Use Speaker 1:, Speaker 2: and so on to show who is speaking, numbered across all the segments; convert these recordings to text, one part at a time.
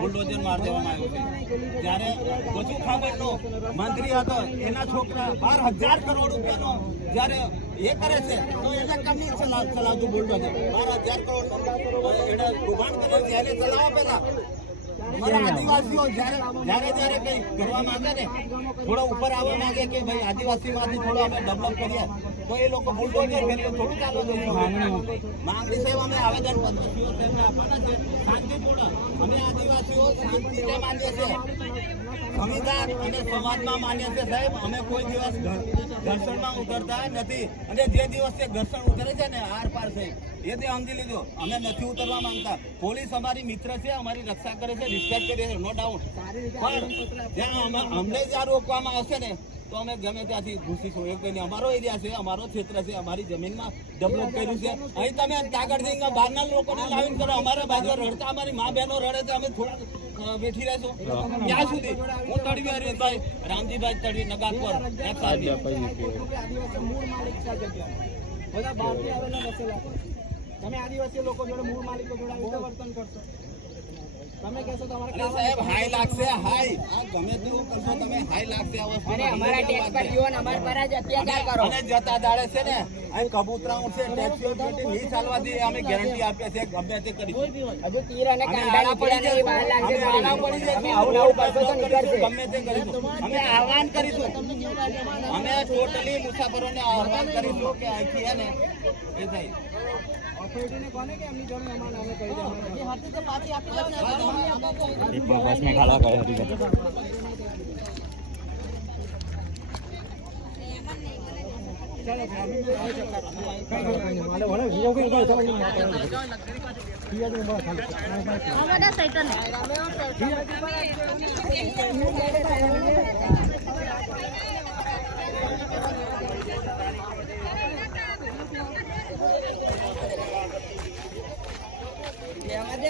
Speaker 1: Bulldozer માર દેવામાં આવ્યો છે. જ્યારે બસુ ખાબડનો મંત્રી હતો એના છોકરા બાર હજાર કરોડ રૂપિયાનો જ્યારે એ કરે છે તો એને કમી ચલાવતું બુલડોઝર. બાર હજાર કરોડ એને કૌભાંડ કરે છે એને ચલાવો પેલા અમારા આદિવાસીઓ જ્યારે જ્યારે જ્યારે કઈ કરવા માંગે ને થોડો ઉપર આવવા માંગે કે ભાઈ આદિવાસીમાંથી થોડો અમે ડેવલપ કરીએ તો એ લોકો બુલડોઝર ફેરીને થોડું ચાલુ માંગણી સાહેબ અમે આવેદન પત્ર આપવાના છે. શાંતિપૂર્ણ આદિવાસીઓ શાંતિને માન્ય છે. સંવિધાન અને સમાજમાં માન્ય છે, સાહેબ, અમે કોઈ દિવસ ઘર- ઘર્ષણમાં ઉતરતા નથી. અને જે દિવસે ઘર્ષણ ઉતરે છે ને આર પાર સાહેબ એ તે સમજી લીધો. અમે નથી ઉતરવા માંગતા. પોલીસ અમારી મિત્ર છે, અમારી રક્ષા કરે છે રિસ્પેક્ટ કરે છે નો ડાઉટ પણ અમને જ્યાં રોકવામાં આવશે ને તો અમે ગમે ત્યાંથી ઘૂસીશું. એવું કહીને અમારો એરિયા છે અમારો ક્ષેત્ર છે અમારી જમીનમાં ડેવલપ કર્યું છે. અહીં તમે કાગળ જઈને બહારના લોકોને લાવીને કરો. અમારા બાજુ રડતા અમારી મા બહેનો રડે છે. અમે થોડા બેઠી રહેશો. ક્યાં સુધી હું તડવી હરીશભાઈ રામજીભાઈ તડવી
Speaker 2: જગ્યાનો. બધા બહારથી આવેલા તમે આદિવાસી લોકો જોડે મૂળ માલિકો જોડે વર્તન કરશો. તમે કહેશો તમારે
Speaker 1: અરે સાહેબ હાઈ લાગશે હાઈ આ ગમે તેવું કરશો તમે હાઈ લાગશે આ
Speaker 3: અમારા ટેક્સ પર જીવન અમાર પર જ અત્યાચાર કરો.
Speaker 1: અને જતા દાડે છે ને અહીં કબૂતરા ઉઠશે ટેક્સીઓ ડ્યુટી નહીં ચાલવા દઈએ અમે ગેરંટી આપીએ છીએ ગમે તે કરીશું
Speaker 3: હજુ તીર અને કાંડા
Speaker 1: પડી.
Speaker 3: આવું આવું કરશો તો નીકળશે
Speaker 1: ગમે તે કરીશું. અમે આહવાન કરીશું. અમે ટોટલી મુસાફરોને આહવાન કરીશું કે અહીંથી હે ને એ થાય.
Speaker 2: ઓથોરિટીને કોને કે એમની જોડે અમારે અમે કહી દઈએ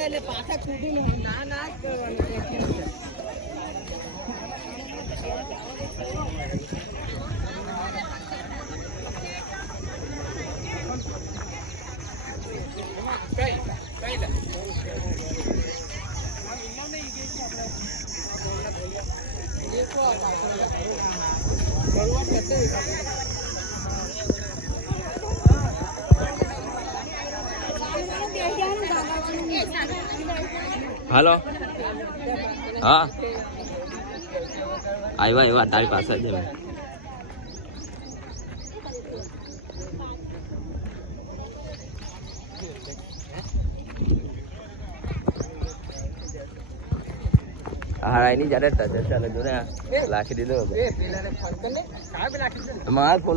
Speaker 3: એટલે પાછા કૂદીને ના ના કરવાનું.
Speaker 4: હાલો હા આવ્યા આવ્યા તારી પાસે જ હવે. હા એની જયારે ટચ ચાલે જો ને લાખી દીધો માર ફોન